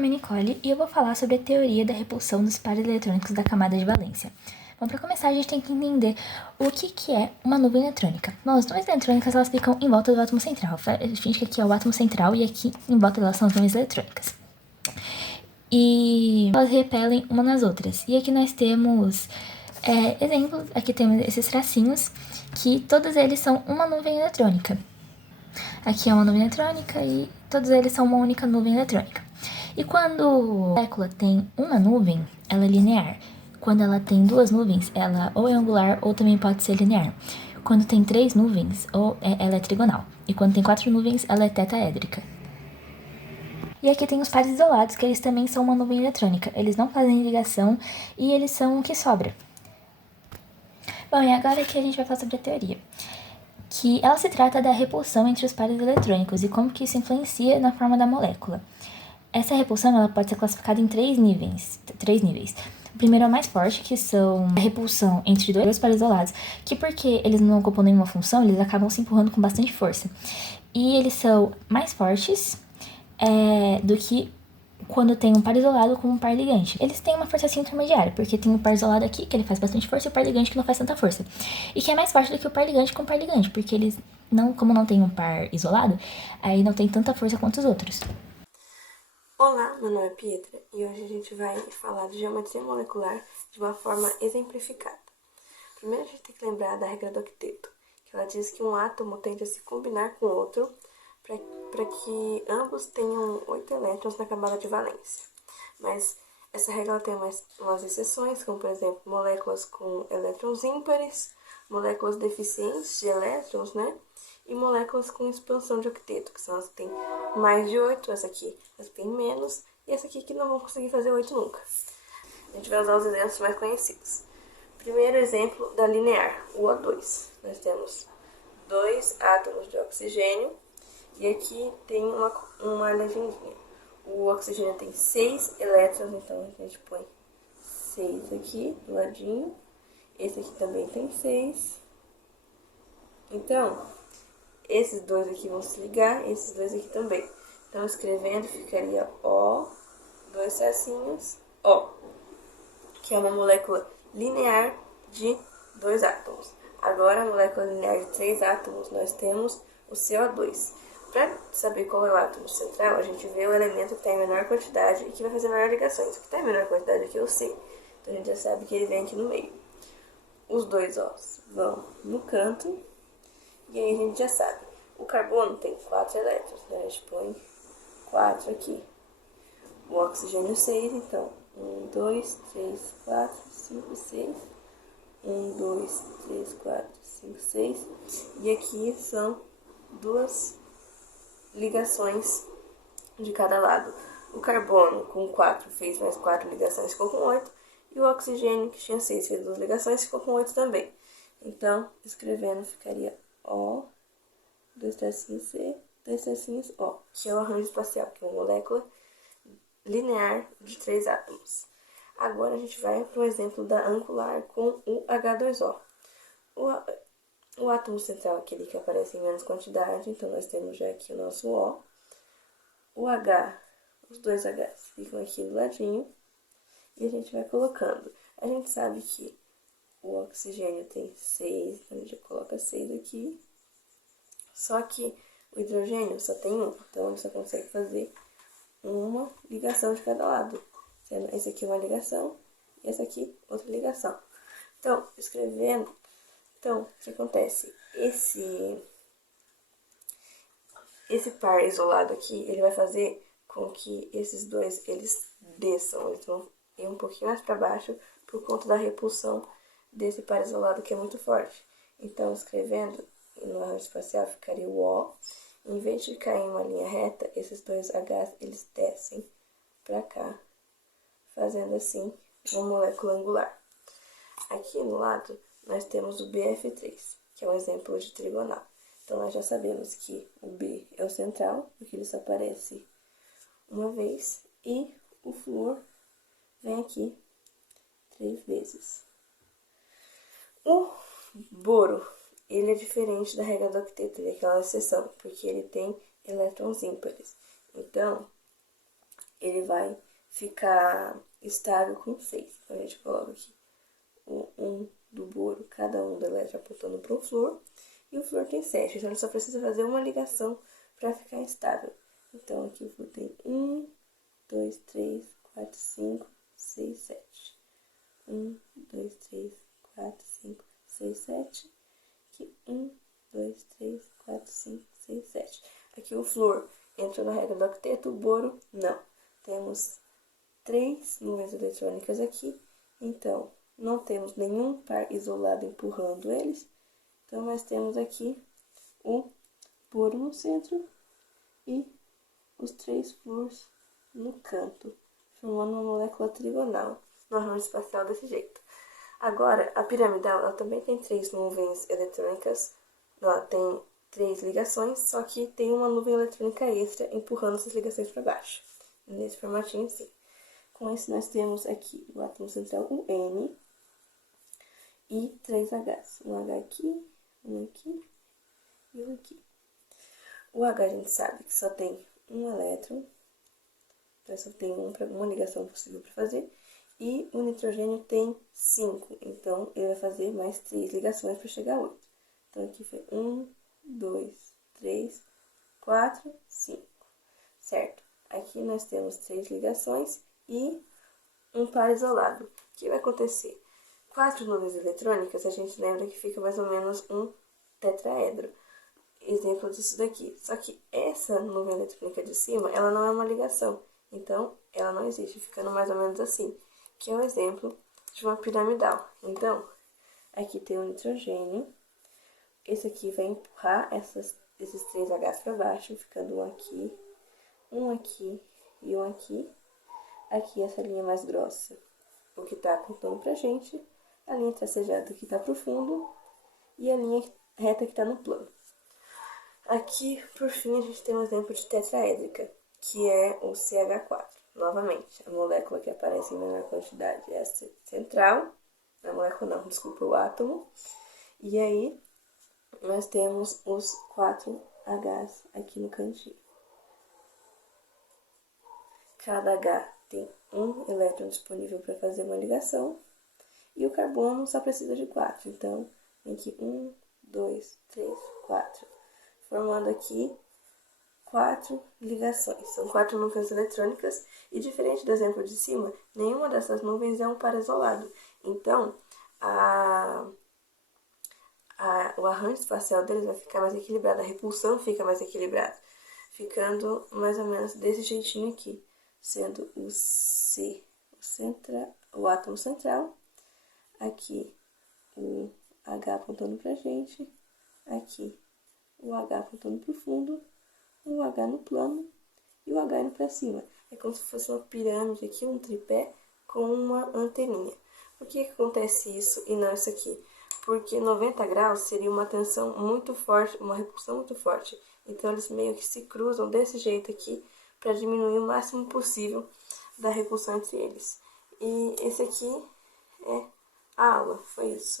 nome é Nicole e eu vou falar sobre a teoria da repulsão dos pares eletrônicos da camada de valência. Bom, para começar, a gente tem que entender o que é uma nuvem eletrônica. Bom, as nuvens eletrônicas elas ficam em volta do átomo central. A gente que aqui é o átomo central e aqui em volta delas são as nuvens eletrônicas. E elas repelem uma nas outras. E aqui nós temos exemplos, aqui temos esses tracinhos, que todos eles são uma nuvem eletrônica. Aqui é uma nuvem eletrônica e todos eles são uma única nuvem eletrônica. E quando a molécula tem uma nuvem, ela é linear. Quando ela tem duas nuvens, ela ou é angular ou também pode ser linear. Quando tem três nuvens, ela é trigonal. E quando tem quatro nuvens, ela é tetaédrica. E aqui tem os pares isolados, que eles também são uma nuvem eletrônica. Eles não fazem ligação e eles são o que sobra. Bom, e agora que a gente vai falar sobre a teoria. Que ela se trata da repulsão entre os pares eletrônicos e como que isso influencia na forma da molécula. Essa repulsão ela pode ser classificada em três níveis. O primeiro é o mais forte, que são a repulsão entre dois pares isolados, que porque eles não ocupam nenhuma função, eles acabam se empurrando com bastante força. E eles são mais fortes do que quando tem um par isolado com um par ligante. Eles têm uma força assim intermediária, porque tem um par isolado aqui, que ele faz bastante força, e o par ligante que não faz tanta força. E que é mais forte do que o par ligante com o par ligante, porque eles, como não tem um par isolado, aí não tem tanta força quanto os outros. Olá, meu nome é Pietra e hoje a gente vai falar de geometria molecular de uma forma exemplificada. Primeiro a gente tem que lembrar da regra do octeto, que ela diz que um átomo tende a se combinar com outro para que ambos tenham 8 elétrons na camada de valência. Mas essa regra tem umas exceções, como por exemplo moléculas com elétrons ímpares, moléculas deficientes de elétrons, né? E moléculas com expansão de octeto, que são as que têm mais de 8, essa aqui as que têm menos, e essa aqui que não vão conseguir fazer 8 nunca. A gente vai usar os exemplos mais conhecidos. Primeiro exemplo da linear, o O2. Nós temos 2 átomos de oxigênio, e aqui tem uma legendinha. O oxigênio tem 6 elétrons, então a gente põe 6 aqui do ladinho. Esse aqui também tem 6. Então, esses dois aqui vão se ligar, esses dois aqui também. Então, escrevendo, ficaria O, dois tracinhos, O, que é uma molécula linear de 2 átomos. Agora, a molécula linear de 3 átomos, nós temos o CO2. Para saber qual é o átomo central, a gente vê o elemento que está em menor quantidade e que vai fazer maior ligações. O que está em menor quantidade aqui é o C. Então, a gente já sabe que ele vem aqui no meio. Os dois Os vão no canto. E aí a gente já sabe. O carbono tem 4 elétrons, né? A gente põe 4 aqui. O oxigênio 6, então 1, 2, 3, 4, 5, 6. 1, 2, 3, 4, 5, 6. E aqui são 2 ligações de cada lado. O carbono com 4 fez mais 4 ligações, ficou com 8. E o oxigênio, que tinha 6, fez 2 ligações, ficou com 8 também. Então, escrevendo, ficaria O, 2 tracinhos C, 2 tracinhos O, que é o arranjo espacial, que é uma molécula linear de 3 átomos. Agora a gente vai para o exemplo da angular com o H2O. O átomo central é aquele que aparece em menos quantidade, então nós temos já aqui o nosso O. O H, os dois Hs ficam aqui do ladinho e a gente vai colocando. A gente sabe que o oxigênio tem 6, então a gente coloca 6 aqui. Só que o hidrogênio só tem 1, então ele só consegue fazer uma ligação de cada lado. Sendo esse aqui uma ligação e essa aqui outra ligação. Então, escrevendo, o que acontece? Esse par isolado aqui, ele vai fazer com que esses dois, eles desçam, eles vão ir um pouquinho mais para baixo por conta da repulsão desse par isolado que é muito forte. Então, escrevendo no arranjo espacial ficaria o O. Em vez de cair em uma linha reta, esses dois Hs, eles descem para cá, fazendo assim uma molécula angular. Aqui no lado, nós temos o BF3, que é um exemplo de trigonal. Então, nós já sabemos que o B é o central, porque ele só aparece uma vez, e o flúor vem aqui 3 vezes. O boro, ele é diferente da regra do octeto, ele é aquela exceção, porque ele tem elétrons ímpares. Então, ele vai ficar estável com 6. Então, a gente coloca aqui o 1 do boro, cada um da letra apontando para o flor. E o flor tem 7, então a gente só precisa fazer uma ligação para ficar estável. Então, aqui o flor tem 1, 2, 3, 4, 5, 6, 7. 1, 2, 3, 4, 5, 6, 7. Aqui 1, 2, 3, 4, 5, 6, 7. Aqui o flor entrou na regra do octeto, o boro não. Temos 3 nuvens eletrônicas aqui, então não temos nenhum par isolado empurrando eles. Então, nós temos aqui o boro no centro e os 3 flores no canto, formando uma molécula trigonal no arranjo espacial desse jeito. Agora, a piramidal, ela também tem 3 nuvens eletrônicas, ela tem 3 ligações, só que tem uma nuvem eletrônica extra empurrando essas ligações para baixo, nesse formatinho assim. Com isso, nós temos aqui o átomo central, o N, e 3 Hs. Um H aqui, um aqui e um aqui. O H a gente sabe que só tem um elétron, então só tem uma ligação possível para fazer. E o nitrogênio tem 5, então ele vai fazer mais 3 ligações para chegar a 8. Então aqui foi 1, 2, 3, 4, 5, certo? Aqui nós temos 3 ligações e um par isolado. O que vai acontecer? 4 nuvens eletrônicas, a gente lembra que fica mais ou menos um tetraedro. Exemplo disso daqui. Só que essa nuvem eletrônica de cima, ela não é uma ligação. Então, ela não existe, ficando mais ou menos assim. Que é um exemplo de uma piramidal. Então, aqui tem o nitrogênio. Esse aqui vai empurrar esses 3 Hs para baixo, ficando um aqui e um aqui. Aqui essa linha mais grossa, o que está apontando pra gente, a linha tracejada que está pro fundo e a linha reta que está no plano. Aqui, por fim, a gente tem um exemplo de tetraédrica, que é o CH4. Novamente, a molécula que aparece em menor quantidade é a central, a molécula não, desculpa, o átomo. E aí, nós temos os 4 Hs aqui no cantinho. Cada H tem um elétron disponível para fazer uma ligação, e o carbono só precisa de 4. Então, tem aqui 1, 2, 3, 4, formando aqui 4 ligações. São 4 nuvens eletrônicas, e diferente do exemplo de cima, nenhuma dessas nuvens é um par isolado. Então, o arranjo espacial deles vai ficar mais equilibrado, a repulsão fica mais equilibrada, ficando mais ou menos desse jeitinho aqui, sendo o C o átomo central, aqui o H apontando pra gente, aqui o H apontando pro fundo, o H no plano e o H indo pra cima. É como se fosse uma pirâmide aqui, um tripé com uma anteninha. Por que acontece isso e não isso aqui? Porque 90 graus seria uma tensão muito forte, uma repulsão muito forte. Então, eles meio que se cruzam desse jeito aqui para diminuir o máximo possível da repulsão entre eles. E esse aqui é a aula, foi isso.